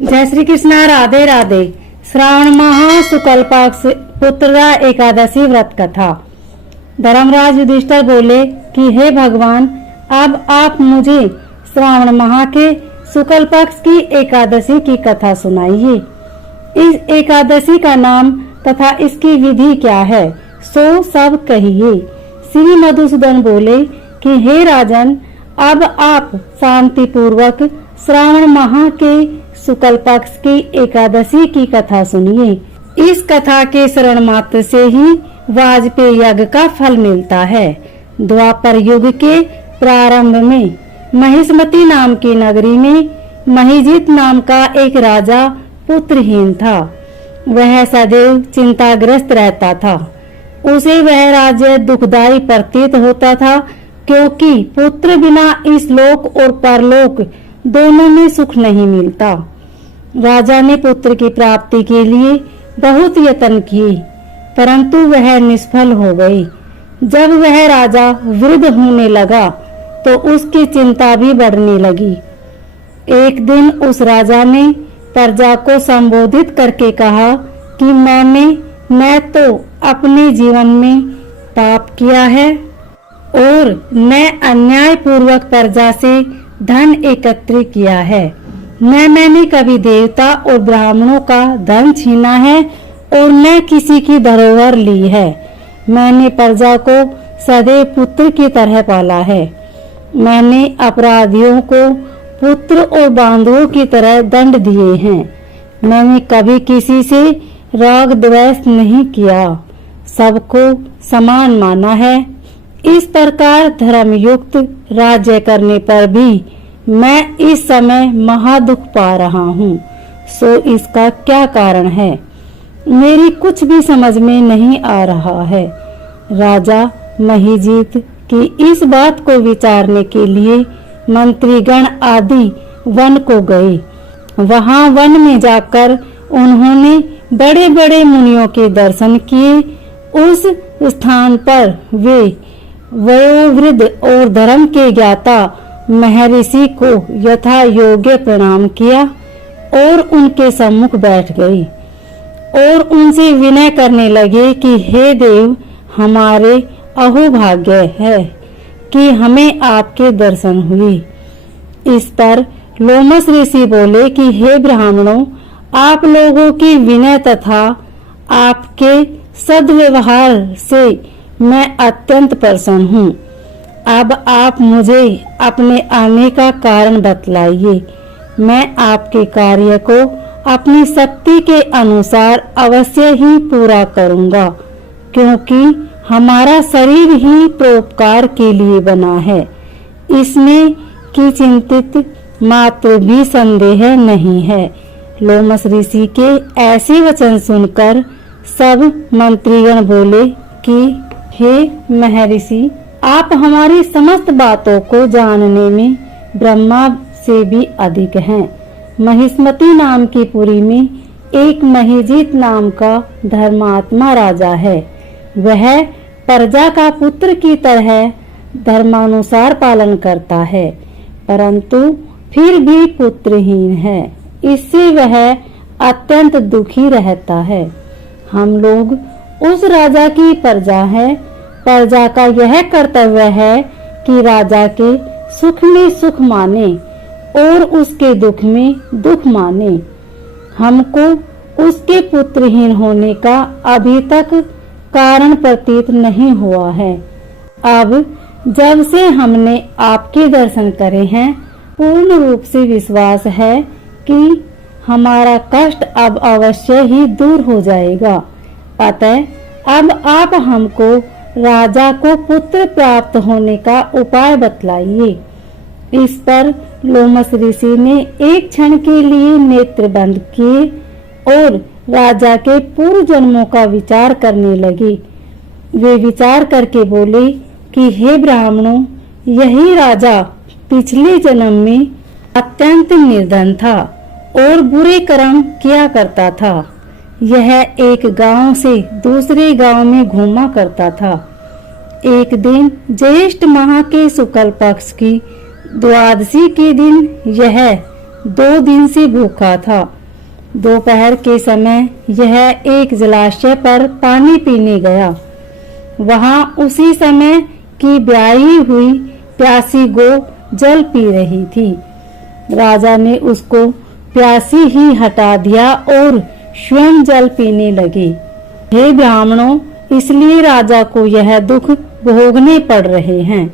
जय श्री कृष्णा। राधे राधे। श्रावण माह शुक्ल पक्ष पुत्रदा एकादशी व्रत कथा। धर्मराज युधिष्ठिर बोले कि हे भगवान, अब आप मुझे श्रावण माह के शुक्ल पक्ष की एकादशी की कथा सुनाइए। इस एकादशी का नाम तथा इसकी विधि क्या है, सो सब कहिए। श्री मधुसूदन बोले कि हे राजन, अब आप शांति पूर्वक श्रावण माह के शुक्ल पक्ष की एकादशी की कथा सुनिए। इस कथा के श्रवण मात्र से ही वाजपेय यज्ञ का फल मिलता है। द्वापर युग के प्रारंभ में महिष्मती नाम की नगरी में महिजीत नाम का एक राजा पुत्रहीन था। वह सदैव चिंताग्रस्त रहता था। उसे वह राज्य दुखदायी प्रतीत होता था, क्योंकि पुत्र बिना इस लोक और परलोक दोनों में सुख नहीं मिलता। राजा ने पुत्र की प्राप्ति के लिए बहुत यत्न किए, परंतु वह निष्फल हो गई। जब वह राजा वृद्ध होने लगा तो उसकी चिंता भी बढ़ने लगी। एक दिन उस राजा ने प्रजा को संबोधित करके कहा कि मैं तो अपने जीवन में पाप किया है और मैं अन्याय पूर्वक प्रजा से धन एकत्रित किया है। मैंने कभी देवता और ब्राह्मणों का धन छीना है और न किसी की धरोहर ली है। मैंने प्रजा को सदैव पुत्र की तरह पाला है। मैंने अपराधियों को पुत्र और बांधवों की तरह दंड दिए हैं। मैंने कभी किसी से राग द्वेष नहीं किया, सबको समान माना है। इस प्रकार धर्मयुक्त राज्य करने पर भी मैं इस समय महादुख पा रहा हूँ। सो इसका क्या कारण है, मेरी कुछ भी समझ में नहीं आ रहा है। राजा महिजीत की इस बात को विचारने के लिए मंत्रीगण आदि वन को गए। वहां वन में जाकर उन्होंने बड़े बड़े मुनियों के दर्शन किए। उस स्थान पर वे वयोवृद्ध और धर्म के ज्ञाता महर्षि को यथा योग्य प्रणाम किया और उनके सम्मुख बैठ गई और उनसे विनय करने लगे कि हे देव, हमारे अहोभाग्य है कि हमें आपके दर्शन हुए। इस पर लोमस ऋषि बोले कि हे ब्राह्मणों, आप लोगों की विनय तथा आपके सद्व्यवहार से मैं अत्यंत प्रसन्न हूँ। अब आप मुझे अपने आने का कारण बतलाइए। मैं आपके कार्य को अपनी शक्ति के अनुसार अवश्य ही पूरा करूँगा, क्योंकि हमारा शरीर ही परोपकार के लिए बना है। इसमें कि चिंतित मात्र भी संदेह नहीं है। लोमस ऋषि के ऐसे वचन सुनकर सब मंत्रीगण बोले कि हे महर्षि, आप हमारी समस्त बातों को जानने में ब्रह्मा से भी अधिक हैं। महिष्मती नाम की पुरी में एक महिजीत नाम का धर्मात्मा राजा है। वह प्रजा का पुत्र की तरह धर्मानुसार पालन करता है, परंतु फिर भी पुत्रहीन है। इससे वह अत्यंत दुखी रहता है। हम लोग उस राजा की प्रजा है। प्रजा का यह कर्तव्य है कि राजा के सुख में सुख माने और उसके दुख में दुख माने। हमको उसके पुत्रहीन होने का अभी तक कारण प्रतीत नहीं हुआ है। अब जब से हमने आपके दर्शन करे हैं, पूर्ण रूप से विश्वास है कि हमारा कष्ट अब अवश्य ही दूर हो जाएगा। अतः अब आप हमको राजा को पुत्र प्राप्त होने का उपाय बतलाइए। इस पर लोमस ऋषि ने एक क्षण के लिए नेत्र बंद किए और राजा के पूर्व जन्मों का विचार करने लगे। वे विचार करके बोले कि हे ब्राह्मणों, यही राजा पिछले जन्म में अत्यंत निर्धन था और बुरे कर्म किया करता था। यह एक गांव से दूसरे गांव में घूमा करता था। एक दिन ज्येष्ठ माह के शुक्ल पक्ष की द्वादशी के दिन यह 2 दिन से भूखा था। दोपहर के समय यह एक जलाशय पर पानी पीने गया। वहां उसी समय की ब्याही हुई प्यासी गो जल पी रही थी। राजा ने उसको प्यासी ही हटा दिया और स्वयं जल पीने लगे। हे ब्राह्मणों, इसलिए राजा को यह दुख भोगने पड़ रहे हैं।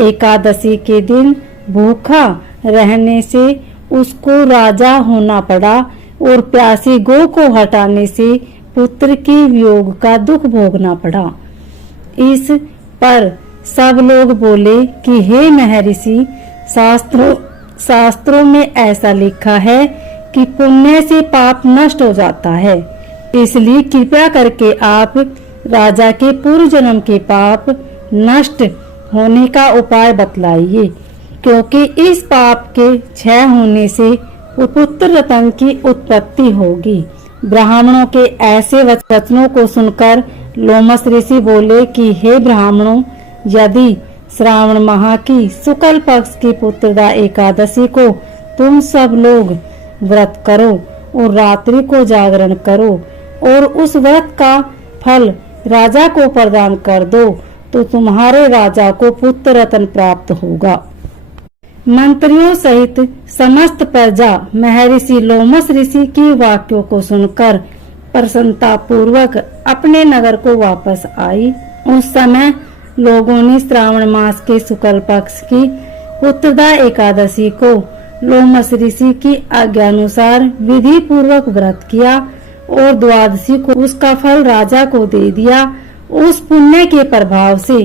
एकादशी के दिन भूखा रहने से उसको राजा होना पड़ा और प्यासी गो को हटाने से पुत्र के वियोग का दुख भोगना पड़ा। इस पर सब लोग बोले कि हे महर्षि, शास्त्रों में ऐसा लिखा है कि पुण्य से पाप नष्ट हो जाता है, इसलिए कृपया करके आप राजा के पूर्व जन्म के पाप नष्ट होने का उपाय बतलाइए, क्योंकि इस पाप के क्षय होने से पुत्र रत्न की उत्पत्ति होगी। ब्राह्मणों के ऐसे वचनों को सुनकर लोमस ऋषि बोले कि हे ब्राह्मणों, यदि श्रावण माह की शुक्ल पक्ष की पुत्रदा एकादशी को तुम सब लोग व्रत करो और रात्रि को जागरण करो और उस व्रत का फल राजा को प्रदान कर दो, तो तुम्हारे राजा को पुत्र रत्न प्राप्त होगा। मंत्रियों सहित समस्त प्रजा महर्षि लोमस ऋषि के वाक्यों को सुनकर प्रसन्नता पूर्वक अपने नगर को वापस आई। उस समय लोगों ने श्रावण मास के शुक्ल पक्ष की पुत्रदा एकादशी को लोमस ऋषि की आज्ञानुसार विधि पूर्वक व्रत किया और द्वादशी को उसका फल राजा को दे दिया। उस पुण्य के प्रभाव से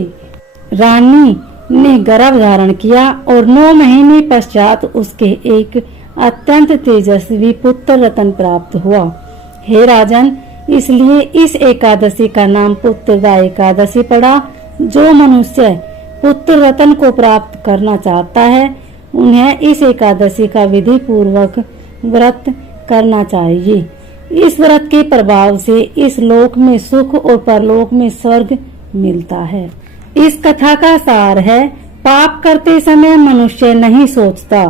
रानी ने गर्भ धारण किया और 9 महीने पश्चात उसके एक अत्यंत तेजस्वी पुत्र रत्न प्राप्त हुआ। हे राजन, इसलिए इस एकादशी का नाम पुत्रदा एकादशी पड़ा। जो मनुष्य पुत्र रत्न को प्राप्त करना चाहता है, उन्हें इस एकादशी का विधि पूर्वक व्रत करना चाहिए। इस व्रत के प्रभाव से इस लोक में सुख और परलोक में स्वर्ग मिलता है। इस कथा का सार है, पाप करते समय मनुष्य नहीं सोचता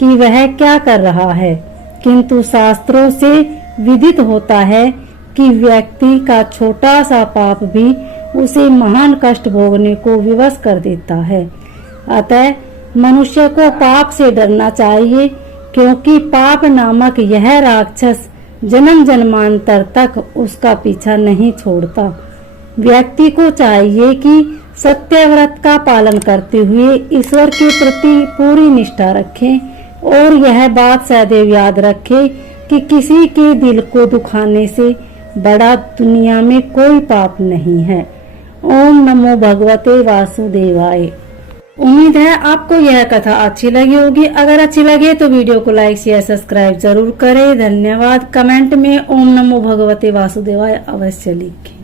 कि वह क्या कर रहा है, किंतु शास्त्रों से विदित होता है कि व्यक्ति का छोटा सा पाप भी उसे महान कष्ट भोगने को विवश कर देता है। अतः मनुष्य को पाप से डरना चाहिए, क्योंकि पाप नामक यह राक्षस जन्म जन्मांतर तक उसका पीछा नहीं छोड़ता। व्यक्ति को चाहिए कि सत्य व्रत का पालन करते हुए ईश्वर के प्रति पूरी निष्ठा रखे और यह बात सदैव याद रखे कि किसी के दिल को दुखाने से बड़ा दुनिया में कोई पाप नहीं है। ओम नमो भगवते वासुदेवाय। उम्मीद है आपको यह कथा अच्छी लगी होगी। अगर अच्छी लगे तो वीडियो को लाइक शेयर सब्सक्राइब जरूर करें। धन्यवाद। कमेंट में ओम नमो भगवते वासुदेवाय अवश्य लिखें।